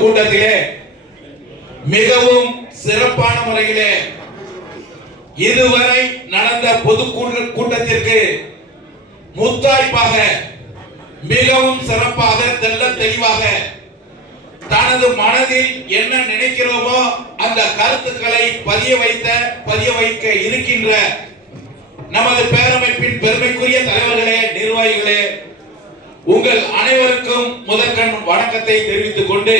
கூட்டத்திலே மிகவும் சிறப்பான முறையிலே இதுவரை நடந்த பொது கூட்டத்திற்கு முத்தாய்ப்பாக மிகவும் சிறப்பாக தெல்ல தெளிவாக தனது மனதில் என்ன நினைக்கிறோமோ அந்த கருத்துக்களை பதிய வைத்த பதிய வைக்க இருக்கின்ற நமது பேரமைப்பின் பெருமைக்குரிய தலைவர்களே நிர்வாகிகளே உங்கள் அனைவருக்கும் முதற்கண் வணக்கத்தை தெரிவித்துக் கொண்டு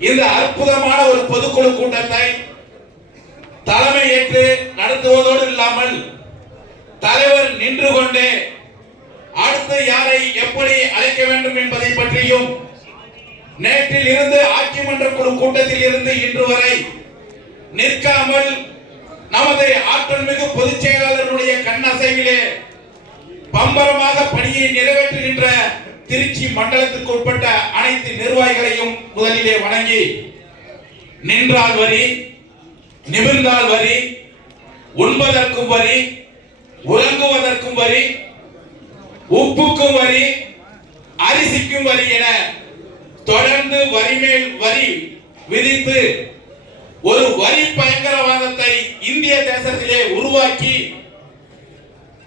இந்த அற்புதமான ஒரு பொதுக்குழு கூட்டத்தை தலைமை ஏற்று நடத்துவதோடு இல்லாமல் தலைவர் நின்று கொண்டே அடுத்து யாரை எப்படி அழைக்க வேண்டும் என்பதை பற்றியும் நேற்றில் இருந்து ஆட்சி மன்ற குழு கூட்டத்தில் இருந்து இன்று வரை நிற்காமல் நமது ஆற்றல் மிகு பொதுச் செயலாளருடைய கண்ணசைவிலே பம்பரமாக பணியை நிறைவேற்றுகின்ற திருச்சி மண்டலத்திற்கு உட்பட்ட அனைத்து நிர்வாகிகளையும் முதலிலே வணங்கி நின்றால் வரி நிமிர்ந்தால் வரி உண்பதற்கும் வரி உறங்குவதற்கும் வரி உப்புக்கும் வரி அரிசிக்கும் வரி என தொடர்ந்து வரி மேல் வரி விதித்து ஒரு வரி பயங்கரவாதத்தை இந்திய தேசத்திலே உருவாக்கி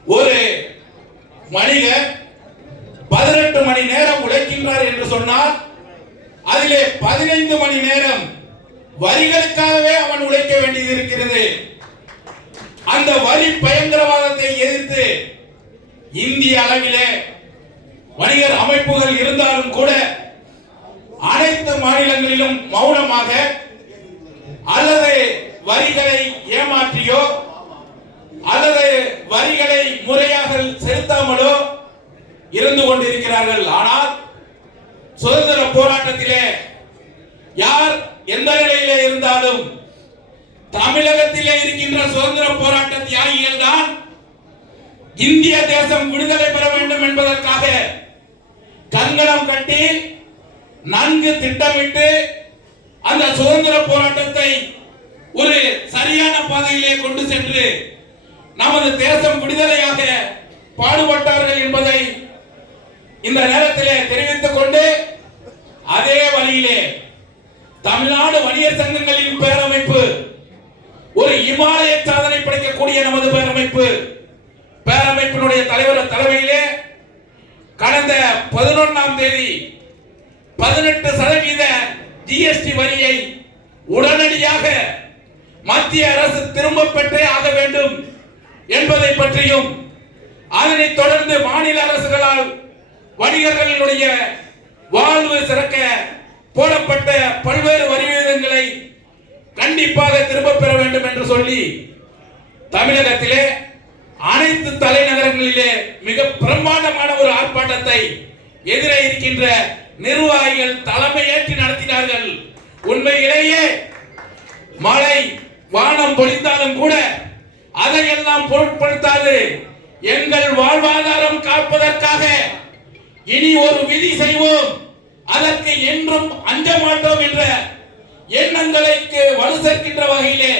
ஒரு மனிதர் பதினெட்டு மணி நேரம் உழைக்கின்றார் என்று சொன்னால் அதிலே பதினைந்து மணி நேரம் வரிகளுக்காகவே அவன் உழைக்க வேண்டியது இருக்கிறது. அந்த வரி பயங்கரவாதத்தை எதிர்த்து இந்திய அளவிலே வணிகர் அமைப்புகள் இருந்தாலும் கூட அனைத்து மாநிலங்களிலும் மௌனமாக அல்லது வரிகளை ஏமாற்றியோ அல்லது வரிகளை முறையாக செலுத்தாமலோ இருந்து கொண்டிருக்கிறார்கள். ஆனால் சுதந்திர போராட்டத்திலே யார் எந்த நிலையிலே இருந்தாலும் தமிழகத்திலே இருக்கின்ற சுதந்திர போராட்ட தியாகிகள் தான் இந்திய தேசம் விடுதலை பெற வேண்டும் என்பதற்காக கங்கணம் கட்டி நன்கு திட்டமிட்டு அந்த சுதந்திர போராட்டத்தை ஒரு சரியான பாதையிலே கொண்டு சென்று நமது தேசம் விடுதலையாக பாடுபட்டார்கள் என்பதை இந்த நேரத்திலே தெரிவித்துக் கொண்டு அதே வழியிலே தமிழ்நாடு வணிகர் சங்கங்களின் பேரமைப்பு ஒரு இமாலய சாதனை படைக்கக்கூடிய நமது பேரமைப்பு பேரமைப்பினுடைய தலைவர் தலைமையிலே கடந்த பதினொன்னாம் தேதி பதினெட்டு சதவீத ஜிஎஸ்டி வரியை உடனடியாக மத்திய அரசு திரும்ப பெற்றே ஆக வேண்டும் என்பதை பற்றியும் அதனைத் தொடர்ந்து மாநில அரசுகளால் வணிகர்களுடைய வாழ்வு சிறக்க போடப்பட்ட பல்வேறு வரி விகிதங்களை கண்டிப்பாக திரும்ப பெற வேண்டும் என்று சொல்லி தமிழகத்திலே அனைத்து தலைநகரங்களிலே மிக பிரம்மாண்டமான ஒரு ஆர்ப்பாட்டத்தை எதிரே இருக்கின்ற நிர்வாகிகள் தலைமையேற்று நடத்தினார்கள். உண்மையிலேயே மழை வானம் பொழிந்தாலும் கூட அதையெல்லாம் பொருட்படுத்தாது. எங்கள் வாழ்வாதாரம் காப்பதற்காக இனி ஒரு விதி செய்வோம். அதற்கு என்றும் அஞ்ச மாட்டோம் என்ற எண்ணங்களுக்கு வலு சேர்க்கின்ற வகையிலே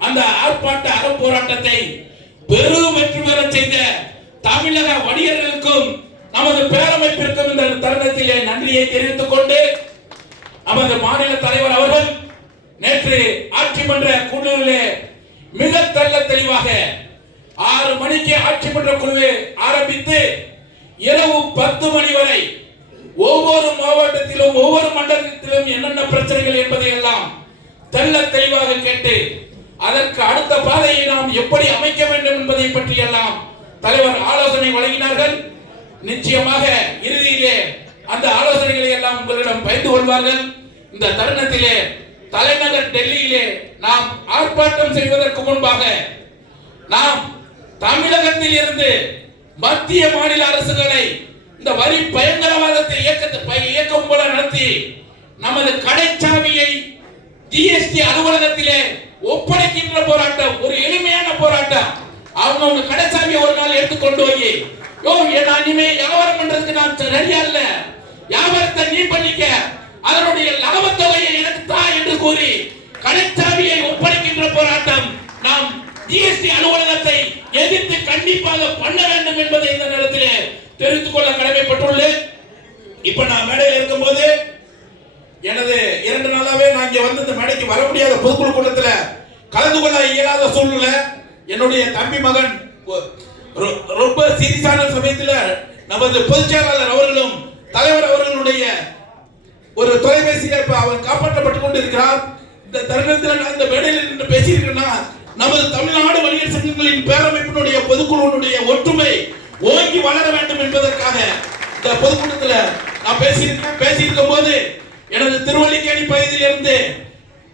அந்த ஆர்ப்பாட்ட அறப்போராட்டத்தை பெரும் வெற்றி பெற செய்த தமிழக வணிகர்களுக்கும் நமது பேரமைப்பிற்கும் இந்த தருணத்திலே நன்றியை தெரிவித்துக் கொண்டு நமது மாநில தலைவர் அவர்கள் நேற்று ஆட்சி மன்ற குழுவிலே மிக தெல்ல தெளிவாக ஆறு மணிக்கு ஆட்சி மன்ற குழுவை ஆரம்பித்து இரவு பத்து மணி வரை ஒவ்வொரு மாவட்டத்திலும் ஒவ்வொரு மண்டலத்திலும் என்னென்ன பிரச்சனைகள் என்பதை எல்லாம் தெல்ல தெளிவாக கேட்டு அதற்கு அடுத்த பாதையை நாம் எப்படி அமைக்க வேண்டும் என்பதை பற்றி எல்லாம் தலைவர் ஆலோசனை வழங்கினார்கள். நிச்சயமாக இறுதியிலே அந்த ஆலோசனைகளை எல்லாம் உங்களிடம் பயந்து கொள்வார்கள். இந்த தருணத்திலே தலைநகர் டெல்லியிலே நாம் ஆர்ப்பாட்டம் செய்வதற்கு முன்பாக நாம் தமிழகத்தில் இருந்து மத்திய மாநில அரசுகளை இந்த வரி பயங்கரவாதத்தை இயக்கத்தை இயக்கம் போல நடத்தி நமது கடைச்சாவியை ஜிஎஸ்டி அலுவலகத்திலே ஒப்படைக்கின்ற போராட்டம் ஒரு எளிமையான போராட்டம். அவங்க அவங்க கடைச்சாவியை ஒரு நாள் எடுத்து கொண்டு போய் யோ நான் இனிமே வியாபாரம் பண்றதுக்கு நான் சரியா இல்ல? வியாபாரத்தை நீ பண்ணிக்க. அதனுடைய லாபத்தை கூறி கடைச்சாவியை ஒப்படைக்கின்ற போராட்டம் நாம் ஜிஎஸ்டி அலுவலகத்தை எதிர்த்து கண்டிப்பாக பண்ண வேண்டும் என்பதை இந்த நேரத்திலே தெரிந்து கொள்ள கடமைப்பட்டுள்ளேன். இப்ப நான் மேடையில் இருக்கும்போது இங்க வந்து இந்த மேடைக்கு வர முடியாத பொதுக்குழு கூட்டத்துல கலந்து கொள்ள இயலாத சூழ்நிலை. என்னுடைய தம்பி மகன் ரொம்ப சீரியஸான சமயத்துல நமது பொதுச் செயலாளர் அவர்களும் தலைவர் அவர்களுடைய ஒரு தொலைபேசியை இப்ப அவர் காப்பாற்றப்பட்டுக் கொண்டிருக்கிறார். இந்த தருணத்தில் அந்த மேடையில் நின்று பேசியிருக்கிறேன்னா நமது தமிழ்நாடு வணிகர் சங்கங்களின் பேரமைப்பினுடைய பொதுக்குழுவினுடைய ஒற்றுமை ஓங்கி வளர வேண்டும் என்பதற்காக இந்த பொதுக்கூட்டத்தில் நான் பேசியிருக்கேன் பேசியிருக்கும் போது எனது திருவல்லிக்கேணி பகுதியிலிருந்து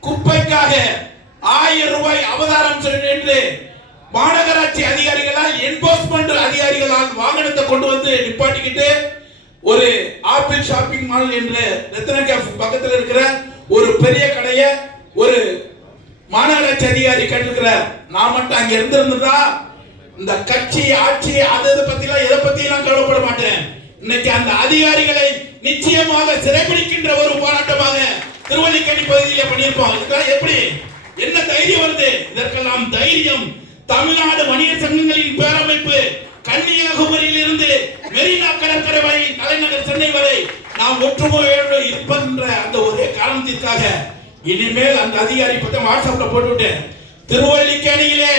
குப்பைக்காக ஆயிரம் ரூபாய் அவதாரம் சொல்லி என்று மாநகராட்சி அதிகாரிகளால் என்போர்ஸ்மெண்ட் அதிகாரிகளால் வாகனத்தை கொண்டு வந்து நிப்பாட்டிக்கிட்டு ஒரு ஆப்பிள் ஷாப்பிங் மால் என்ற ரத்ன கேஃப் பக்கத்தில் இருக்கிற ஒரு பெரிய கடையை ஒரு மாநகராட்சி அதிகாரி கேட்டிருக்கிறார் நான் மட்டும் அங்க இருந்திருந்தா இந்த கட்சி ஆட்சி அது இதை பத்திலாம் எதை பத்திலாம் கவலைப்பட மாட்டேன். இன்னைக்கு அந்த அதிகாரிகளை நிச்சயமாக சிறைபிடிக்கின்ற ஒரு போராட்டமாக திருவல்லிக்கேணி பகுதியில் பண்ணியிருப்போம் இதுக்கெல்லாம் எப்படி? என்ன தைரியம் வருது? இதற்கெல்லாம் தைரியம் தமிழ்நாடு வணிகர் சங்கங்களின் பேரமைப்பு. கன்னியாகுமரியில் இருந்து மெரினா கடற்கரை வரை தலைநகர் சென்னை வரை நாம் ஒற்றுமையோடு இருப்பன்ற அந்த ஒரே காரணத்திற்காக இனிமேல் அந்த அதிகாரி பத்தி வாட்ஸ்அப்ல போட்டுவிட்டேன். திருவள்ளிக்கேணியிலே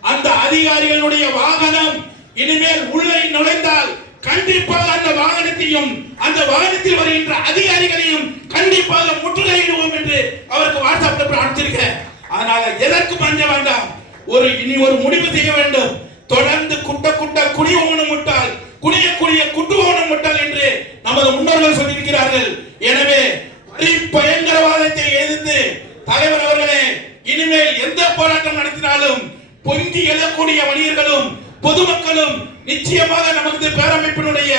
அந்த அதிகாரிகளுடைய வாகனம் இனிமேல் உள்ளே நுழைந்தால் கண்டிப்பாக அந்த வாகனத்தையும் அந்த வாகனத்தில் வருகின்ற அதிகாரிகளையும் கண்டிப்பாக முற்றுகையிடுவோம் என்று அவருக்கு வாட்ஸ்அப்ல போய் அனுப்பிச்சிருக்கேன் அதனால எதற்கு மஞ்ச வேண்டாம். ஒரு இனி ஒரு முடிவு செய்ய வேண்டும். தொடர்ந்து குட்ட குட்ட குடி ஓணம் விட்டால் குடிய குடிய குட்டு ஓணம் விட்டால் என்று நமது முன்னோர்கள் சொல்லியிருக்கிறார்கள். எனவே பயங்கரவாதத்தை எதிர்த்து தலைவர் அவர்களே இனிமேல் எந்த போராட்டம் நடத்தினாலும் பொங்கி எழக்கூடிய வணிகர்களும் பொதுமக்களும் நிச்சயமாக நமது பேரமைப்பினுடைய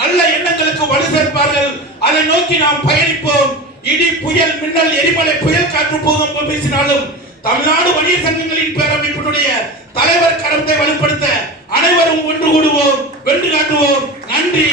நல்ல எண்ணங்களுக்கு வலு சேர்ப்பார்கள். அதை நோக்கி நாம் பயணிப்போம். இடி புயல் மின்னல் எரிமலை புயல் காற்று போதும் பேசினாலும் தமிழ்நாடு வணிக சங்கங்களின் பேரமைப்பினுடைய தலைவர் கடத்தை வலுப்படுத்த அனைவரும் ஒன்று கூடுவோம் வென்று காட்டுவோம் நன்றி.